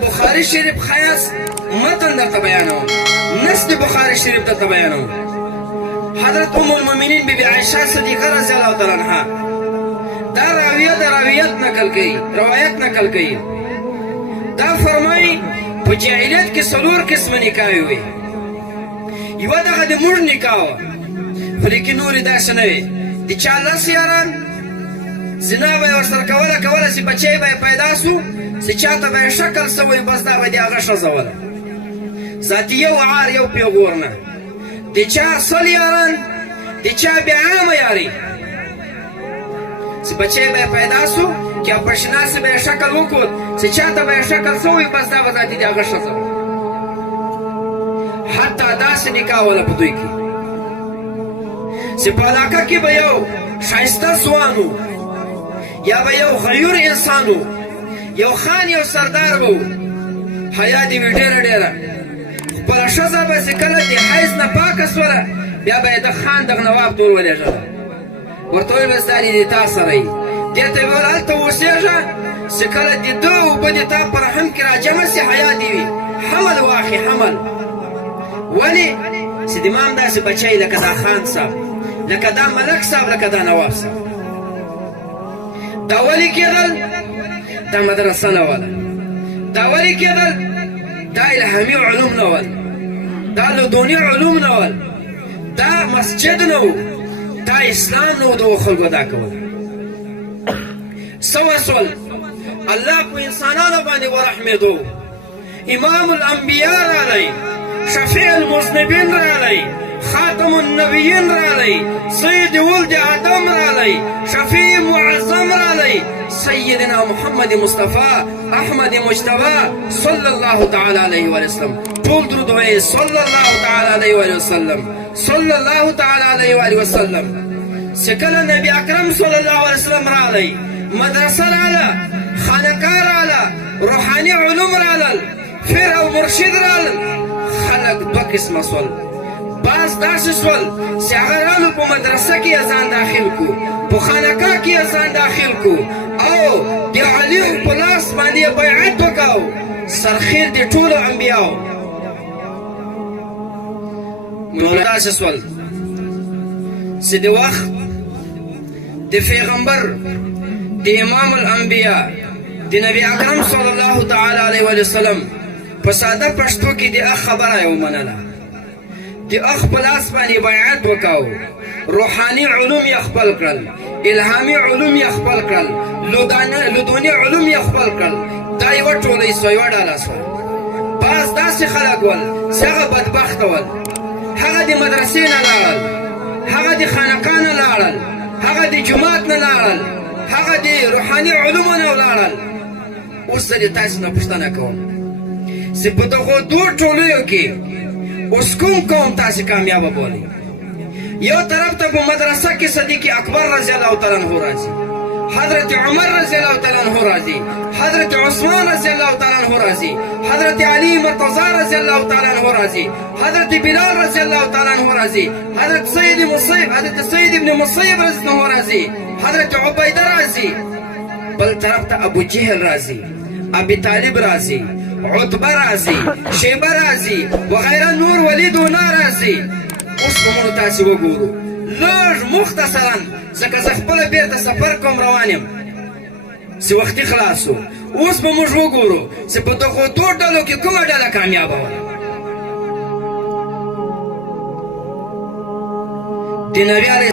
بخاری شریف خاص متن درته بیانوم، نص د بخاری شریف درته بیانوم. حضرت ام المؤمنین بی بی عائشہ صدیقہ رضی اللہ تعالی عنہا دا راویه دا روایت نقل کئی. دا فرمائی په جاهلیت کې څلور قسمه نکاحې وي. یوه دغه د موږ نکاح وه، خو لیکن نورې داسې نه وې. د چا لس یاران زنا به یې ورسره کوله چې بچی به یې پیدا سو، چې چاته به یې شکل سوی، بس دا به د هغه ښځه وله. ذاتي یو عار یو پیغور نه. د چا سل یاران، د چا بیا عامه یاري، چې بچی به یې پیدا سو، که په شناسې به یې شکل وکړ، چې چاته به یې شکل سوی، بس دا به ذاتي د هغه ښځه وه. حتی داسې نکاح وله په دوی کې چې په علاقه کې به یو ښایسته ځوان و، یا به یو غیور انسان و، یو خان یو سردار به و، حیا دې وي ډېره. خپله ښځه به چې کله د حیض نه پاکه سوله، بیا به یې د خان دغه نواب ته ورولېږله، ورته ویل به ستا دې تا سره وي. دې ته یې ویل هلته اوسېږه، چې کله د ده اوبه د تا په رحم کې راجمع سي، حیا دې وي حمل واخلي. حمل ولې؟ چې د ما هم داسې بچی لکه دا خان صاحب، لکه دا ملک صاحب، لکه دا نواب صاحب. دا ولې کېدل؟ دا مدرسه نه وله. دا ولې کېدل؟ دا الهامي علوم نه ول، دا لدوني علوم نه ول، دا مسجد نه و، دا اسلام نه و. دغو خلکو دا کول څه وسول؟ الله په انسانانو باندې ورحمېدو. امام الانبیاء رالی، شفیع المذنبین رالی، خاتم النبیین رالی، سید ولد آدم رالی، شفیع معظم رالی، سیدنا محمد مصطفی احمد مجتبی صلی الله تعالی علیه و سلم. ټول درود وایي صلی الله تعالی علیه و سلم، صلی الله تعالی علیه و سلم. چې کله نبی اکرم صلی الله علیه وسلم رالی، مدرسه راله، خانقاه راله، روحاني علوم رالل، فر او مرشد رالل. خلق دوه قسمه سول. بعض داسې سول چې هغه رالو په مدرسه کې یې ځان داخل کو، په خانقاه کې یې ځان داخل کو، او د علي په لاس باندې یې بیعت وکړو. سرخیر د ټولو انبیاو. نو داسې سول چې د وخت د پیغمبر، د امام الانبیاء، د نبی اکرم صلی الله تعالی علیه و سلم په ساده پښتو کې د اخ خبره یې ومنله. د اخ په لاس باندې بیعت وکړو، روحاني علوم یې خپل کړل، الهامي علوم یې خپل کړل، لدوني علوم یې خپل کړل. دا یوه ټولۍ سوه، یوه ډله سوه. بعض داسې خلک ول چې هغه بدبخته ول، هغه د مدرسې نه لاړل، هغه د خانقاه نه لاړل، هغه د جومات نه لاړل، هغه د روحاني علومو نه ولاړل. اوس زه د تاسې نه پوښتنه کوم چې په دغو دوو ټولیو کې اوس کوم قوم تاسې کامیابه بولئ؟ یو طرف ته په مدرسه کې صدیق اکبر رضی الله تعالی عنه راځي، حضرت عمر رضی الله تعالی عنه راځي، حضرت عثمان رضی الله تعالی عنه راځي، حضرت علی مرتضی رضی الله تعالی عنه راځي، حضرت بلال رضی الله تعالی عنه راځي، حضرت سید ابن مصیب رضی الله راځي، حضرت عبیده راځي. بل طرف ته ابو جهل راځي، ابي طالب راځي، عتبه راځي، شیبه راځي، وغیره نور ولیدونه راځي. اوس به موږ تاسې وګورو لږ مختصرا، ځکه زه خپله بېرته سفر کوم، روان یم چې وختي خلاص و. اوس به موږ وګورو چې په دغو دوو ډلو کې کومه ډله کامیابه وه. د نبي علیه